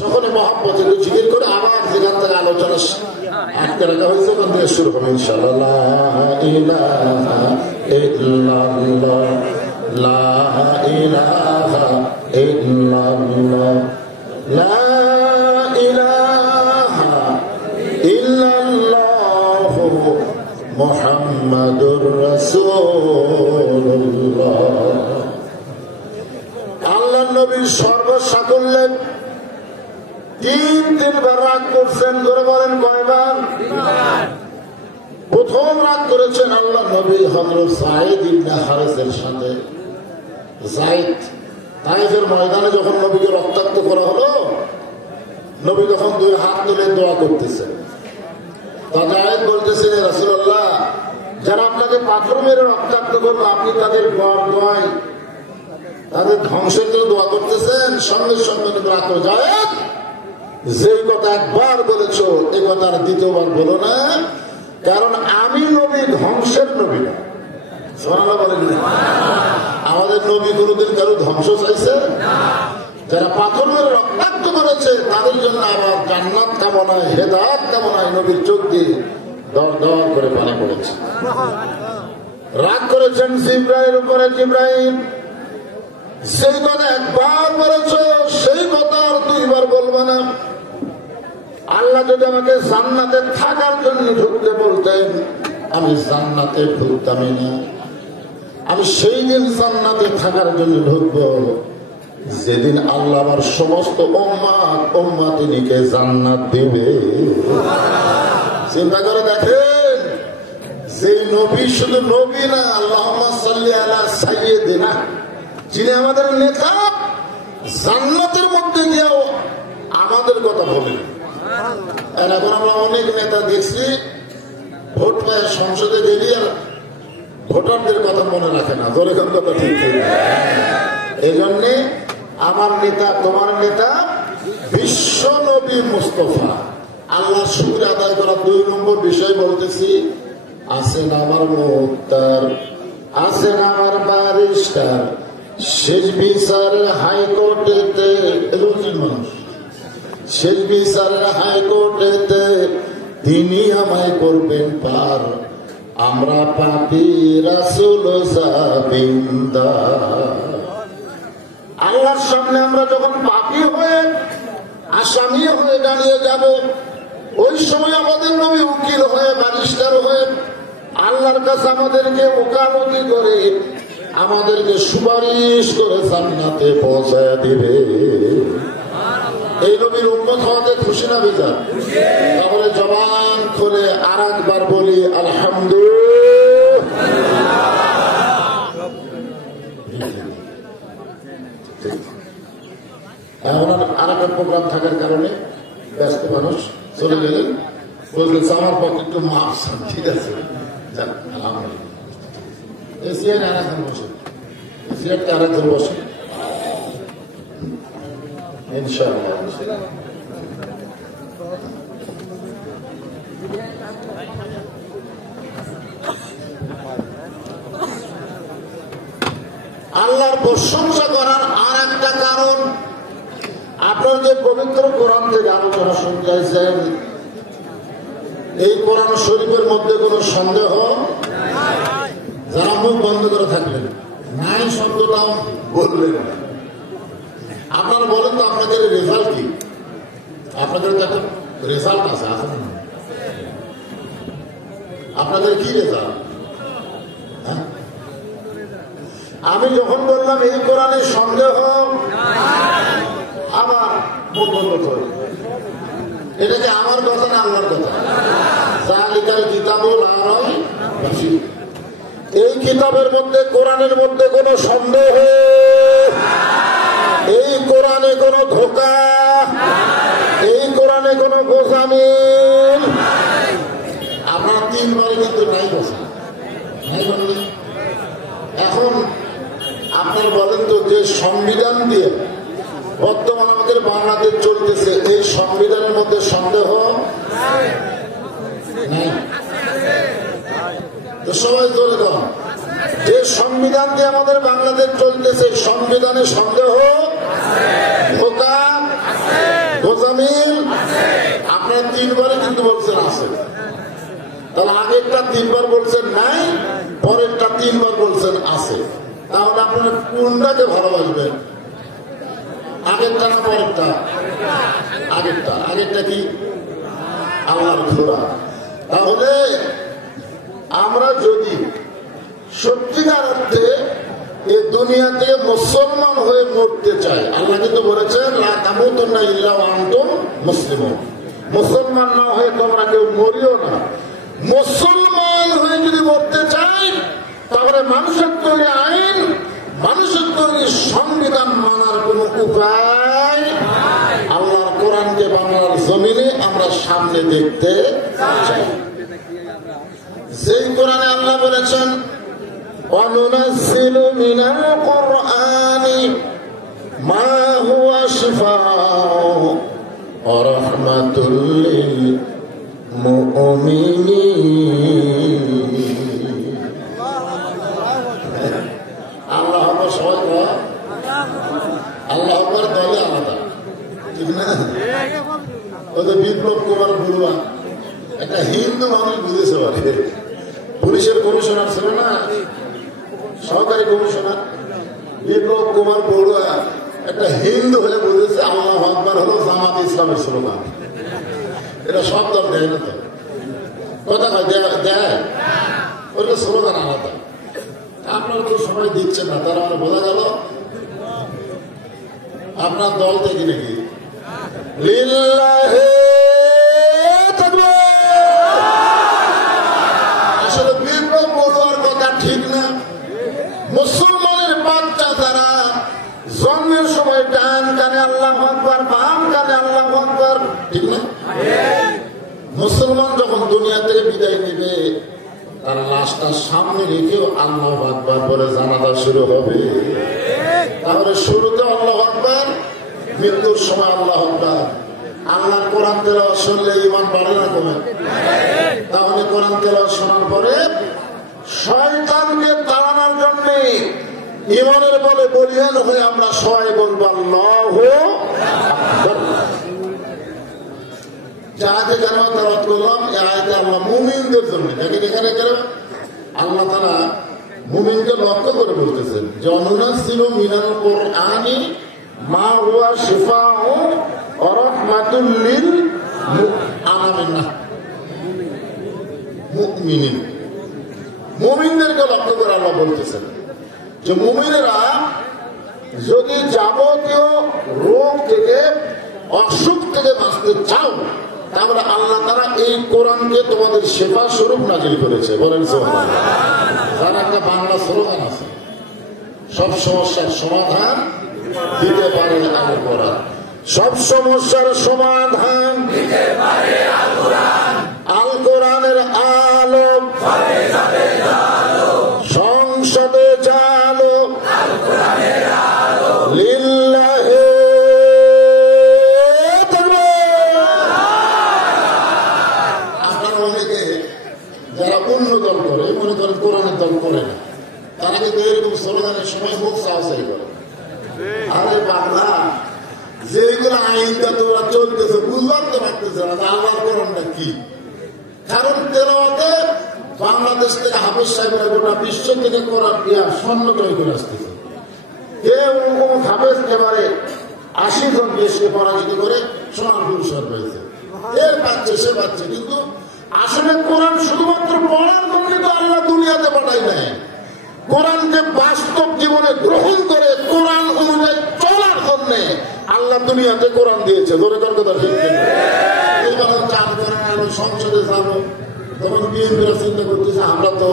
সকলে মহাব্বত একটু জিকির করে আবার যেখান থেকে আলোচনা আটকে রাখা হয়েছে ওখান থেকে শুরু হবে ইনশাআল্লাহ। ইলাহা ইল্লাল্লাহ লা ইলাহা ইল্লাল্লাহ লা ইলাহা ইল্লাল্লাহ মুহাম্মাদুর রাসূলুল্লাহ। আল্লাহর নবী সর্বসাকুল্যে তিনবার রাগ করছেন। ধরে বলেন কয়বার? প্রথম রাগ করেছেন আল্লাহ নবী হযরত যায়েদ ইবনে হারেসের সাথে। যায়েদ তায়েফের ময়দানে যখন নবীকে রক্তাক্ত করা হলো, নবী তখন দুই হাত তুলে দোয়া করতেছেন। তা যায়েদ বলতেছেন, হে রাসূলুল্লাহ, যারা আপনাকে পাথর মেরে রক্তাক্ত করবে আপনি তাদের দোয়ায় তাদের ধ্বংসের জন্য দোয়া করতেছেন। সঙ্গে সঙ্গে রাগ করে, যায়েদ যে কথা একবার বলেছ এ কথা আর দ্বিতীয়বার বলো না, কারণ আমি নবী ধ্বংসের নবী না। সুবহানাল্লাহ বলেন। আমাদের নবী কোনদিন কারো ধ্বংস চাইছে? যারা পাথর মেরে রক্তাক্ত করেছে তাদের জন্য আবার জান্নাত কামনায় হেদায়েত কামনায় নবীর চোখ দিয়ে দর দর করে পানি পড়েছে। রাগ করেছেন জিবরাইল উপরে। জিবরাইল সেই কথা একবার বলেছ সেই কথা আর দুইবার বলবো না। আল্লাহ যদি আমাকে জান্নাতে থাকার জন্য ঢুকতে বলতেন আমি জান্নাতে ঢুকতামই না। আমি সেই দিন জান্নাতে থাকার জন্য ঢুকবো যেদিন আল্লাহ আমার সমস্ত উম্মাতিনীকে জান্নাত দেবে। চিন্তা করে দেখেন, যে নবী শুধু নবী না, আল্লাহুম্মা সাল্লি আলা সাইয়্যিদিনা, যিনি আমাদের নেতা, জান্নাতের মধ্যে গিয়েও আমাদের কথা বলেন। আর এখন আমরা অনেক নেতা দেখছি ভোট পায় সংসদে গেলে আর ভোটারদের কথা মনে রাখে না। জোরেখান কথা ঠিক ঠিক। এই জন্যে আমার নেতা, তোমার নেতা বিশ্ব নবী মুস্তাফা। আল্লাহ শুকর আদায় করা 2 নম্বর বিষয় বলতেছি। আছেন আমার মুক্তার, আছেন আমার ব্যারিস্টার, শেষ বিচারের হাইকোর্টেতে রুজির মানুষ, শেষ বিচারের হাইকোর্টেতে তিনি আমায় করবেন পার। আমরা পাপী রাসূল জাবিন্দার। আল্লাহর সামনে আমরা যখন পাপী হয়ে আসামি হয়ে দাঁড়িয়ে যাব, ওই সময় আমাদের নবী উকিল হয়ে ব্যারিস্টার হয়ে আল্লাহর কাছে আমাদেরকে ওকালতি করে আমাদেরকে সুপারিশ করে জান্নাতে পৌঁছায় দিবে। এই নবীর উম্মত হওয়াতে খুশি না বেজার? তাহলে জবান খুলে আর একবার বলি আলহামদুলিল্লাহ। এখন আর একটা প্রোগ্রাম থাকার কারণে ব্যস্ত মানুষ চলে গেলেন, বললেন আমার পক্ষে একটু মাফ। ঠিক আছে, আলহামদুলিল্লাহ। এসিয়ান আর একজন বসে, এসিয়ানকে আর একজন বসে ইনশাআল্লাহ। আল্লাহর প্রশংসা করার আর একটা কারণ, আপনার যে পবিত্র কোরআন থেকে আলোচনা শুনতেছেন, এই কোরআন শরীফের মধ্যে কোনো সন্দেহ, যারা মুখ বন্ধ করে থাকলেন নাই শব্দটাও বললেন। আপনারা বলেন তো আপনাদের রেজাল্ট কি? আপনাদের তো একটা রেজাল্ট আছে, আসেন না? আপনাদের কি রেজাল্ট? হ্যাঁ, আমি যখন বললাম এই কোরআনের সন্দেহ, আবার মুখ বন্ধ করে। এটা কি আমার কথা না আল্লাহর কথা? যালিকাল কিতাবুল লা রাইবা ফীহি। এই কিতাবের মধ্যে, কোরআনের মধ্যে কোনো সন্দেহ, এই কোরআনে কোনো ধোঁকা, এই কোরআনে কোনো গোজামি। আপনার 3 বারে কিন্তু নাই গোসা, নাই বললেন। এখন আপনার বলেন তো, যে সংবিধান দিয়ে বর্তমান আমাদের বাংলাদেশ চলতেছে, এই সংবিধানের মধ্যে সন্দেহ নাই তো? সবাই জোরে দাও। যে সংবিধান দিয়ে আমাদের বাংলাদেশ চলতেছে, সংবিধানে সন্দেহ, ধোঁকা, মোজামিল আপনার 3 বারে কিন্তু বলছেন আছে, তাহলে আগেরটা 3 বার বলছেন নাই, পরেরটা 3 বার বলছেন আছে। তাহলে আপনারা কোনটাকে ভালোবাসবেন? আগেরটা না পরেরটা? আগেরটা। আগেরটা কি? আল্লাহর খোদা। তাহলে আমরা যদি সত্যিকার অর্থে এই দুনিয়াতে মুসলমান হয়ে মরতে চাই, আল্লাহ কিন্তু বলেছেন লা তামুতুন্না ইল্লা ওয়া আনতুম মুসলিমুন, মুসলমান না হয়ে তোমরা কেউ মরিও না। মুসলমান হয়ে যদি মরতে চাই তাহলে মানুষের তৈরি আইন, মানুষের তৈরি সংবিধান মানার কোন উপায় আল্লাহর কোরআনকে বাংলার জমিনে আমরা সামনে দেখতে চাই। সেই কোরআনে আল্লাহ বলেছেন ওয়ানুনাজ্জিলু মিনাল কুরআনি মা হুয়া শিফাউ ওয়া রাহমাতুল লিল মুমিনিন। আল্লাহ আকবার, সবাই বল আল্লাহ আকবার। দলে আলাদা, ঠিক না? ওদের বিপ্লব কুমার বড়ুয়া একটা হিন্দু মানুষ বুঝেছে বলে, পুলিশের কমিশনার ছিল না, সহকারী কমিশনার বিপ্লব কুমার বড়ুয়া একটা হিন্দু হলে বুঝেছে আল্লাহ আকবার হলো জামাত ইসলামের স্লোগান। এটা সব দল দেয় না, তো কথা দেয়, ওইটা স্লোগান আলাদা। আপনার তো সবাই দিচ্ছেন না, তারা আমার বোঝা গেল আপনার দল থেকে নাকি লিল্লাহি তাকবীর। আসলে বিপ্লব বড়ুয়ার কথা ঠিক না। মুসলমানের বাচ্চা যারা জন্মের সময় ডান কানে আল্লাহু আকবার, বাম কানে আল্লাহু আকবার, ঠিক না? মুসলমান যখন দুনিয়া থেকে বিদায় নেবে তার লাশটা সামনে রেখেও আল্লাহু আকবার বলে জানাজা শুরু হবে। তাহলে শুরুতে আল্লাহু আকবার, মৃত্যুর সময় আল্লাহু আকবার। আল্লাহর কোরআন তেলাওয়াত শুনলে ঈমান বাড়ে না কমে? তাহলে কোরআন তেলাওয়াত শোনার পরে শয়তানকে তাড়ানোর জন্য ঈমানের বলে বলিয়ান হয়ে আমরা সবাই বলবো আল্লাহু আকবার। যাহাতে কেন তেলাওয়াত করলাম, এই আয়াতে আল্লাহ মুমিনদের জন্য, দেখেন এখানে কেন আল্লাহ তাআলা মুমিনকে লক্ষ্য করে বলতেছেন যে অনুনাজ্জিলু মিনাল কুরআনি মা হুয়া শিফাউ ওয়া রাহমাতুল লিল মুমিনিন। মুমিনদেরকে লক্ষ্য করে আল্লাহ বলতেছেন যে মুমিনেরা যদি যাবতীয় রোগ থেকে, অসুখ থেকে বাঁচতে চাও তাহলে আল্লাহ তাআলা এই কোরআনকে তোমাদের শেফা স্বরূপ নাজিল করেছে। বলেন সুবহানাল্লাহ। তার একটা বাংলা স্লোগান আছে, সব সমস্যার সমাধান দিতে পারে আল কোরআন। সব সমস্যার সমাধান দিতে পারে আল কোরআন। আল কোরআনের আলো সংসদে জালো, আল কোরআনের আলো লিল্লাহি তাকবীর। আপনারা অনেকে যারা অন্য দল করে, মনে করেন কোরআনের দল করে না, তারা কিন্তু এরকম স্লোগানের সময় মুখ সাহসাই করে। আরে বাংলা যেগুলো আইনটা তোমরা চলতেছে বুঝবার তো পারতেছে না আল্লাহর কোরআনটা কি। কারণ তেলাওয়াতে বাংলাদেশ থেকে হাফেজ সাহেবরা গোটা বিশ্ব থেকে করার স্বর্ণ জয় করে আসতেছে। কেউ হাফেজ এবারে 80 জন দেশকে পরাজিত করে সোনার পুরস্কার পেয়েছে। এর পাচ্ছে সে পাচ্ছে, কিন্তু আসলে কোরআন শুধুমাত্র পড়ার জন্য তো আল্লাহ দুনিয়াতে পাঠাই নাই। কোরআনকে বাস্তব জীবনে গ্রহণ করে কোরআন অনুযায়ী চলার জন্য আল্লাহ দুনিয়াতে কোরআন দিয়েছে। ধরে তার কথা শিখতে চাপ করেন আলো সংসদে যাবো, তখন বিএনপিরা চিন্তা করতেছে আমরা তো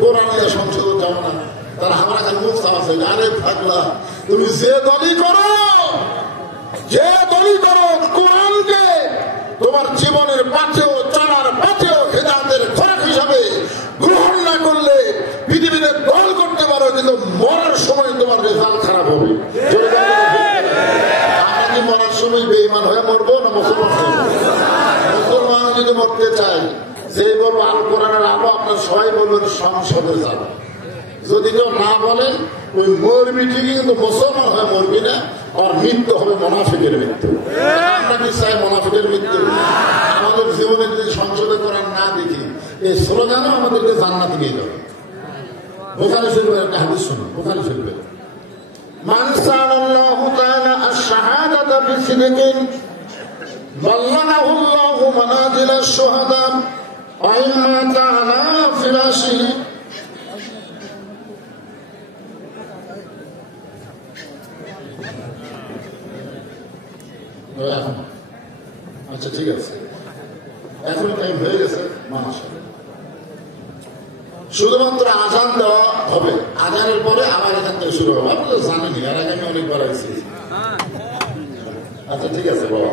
কোরআন সংসদে যাবো না, তার আমরা খালি মুখ আছে। আরে থাকলা তুমি যে দলই করো, যে দলই করো, কোরআনকে তোমার জীবনের পাথেও চলার পাথেও হেদায়েতের খোরাক হিসাবে গ্রহণ না করলে পৃথিবীতে দল করতে পারো, কিন্তু মরার সময় তোমার রেজাল্ট খারাপ হবে। আমরা কি মরার সময় বেঈমান হয়ে মরবো না মুসলমান হয়ে? মুসলমান যদি মরতে চাই, যে বলবো আল কোরআনের আলো, আপনার সবাই বলবেন সংসদে যাবো। যদি কেউ না বলেন ওই মরবি ঠিকই, কিন্তু মুসলমান হয়ে মরবি না, আর মৃত্যু হবে মুনাফিকের মৃত্যু। আমরা কি চাই মুনাফিকের মৃত্যু? আমাদের জীবনে যদি সংসদে কোরআন না দেখি এই স্লোগানও আমাদেরকে জান্নাতে নিয়ে যাবে। বুখারী শরীফের একটা হাদিস শুনুন, বুখারী শরীফের মান সাআলাল্লাহু তাআলা আশ-শাহাদাতা বিসিদকিন বাল্লাগাহু আল্লাহু মানাজিলাশ শুহাদা ওয়া ইম্মা তাআলা ফিরাশিহি। আচ্ছা ঠিক আছে, এখন টাইম হয়ে গেছে। শুধুমাত্র আজান দেওয়া হবে, আজানের পরে আবার এখান থেকে শুরু হবে। আপনি তো জানেনি, এর আগে আমি অনেকবার আছি। আচ্ছা ঠিক আছে বাবা।